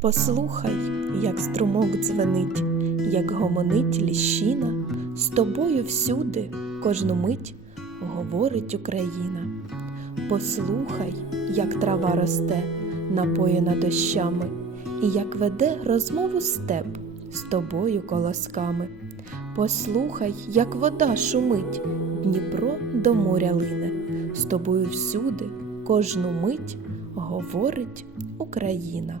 Послухай, як струмок дзвенить, як гомонить ліщина, з тобою всюди, кожну мить говорить Україна. Послухай, як трава росте, напоєна дощами, і як веде розмову степ з тобою колосками. Послухай, як вода шумить, Дніпро до моря лине, з тобою всюди, кожну мить говорить Україна.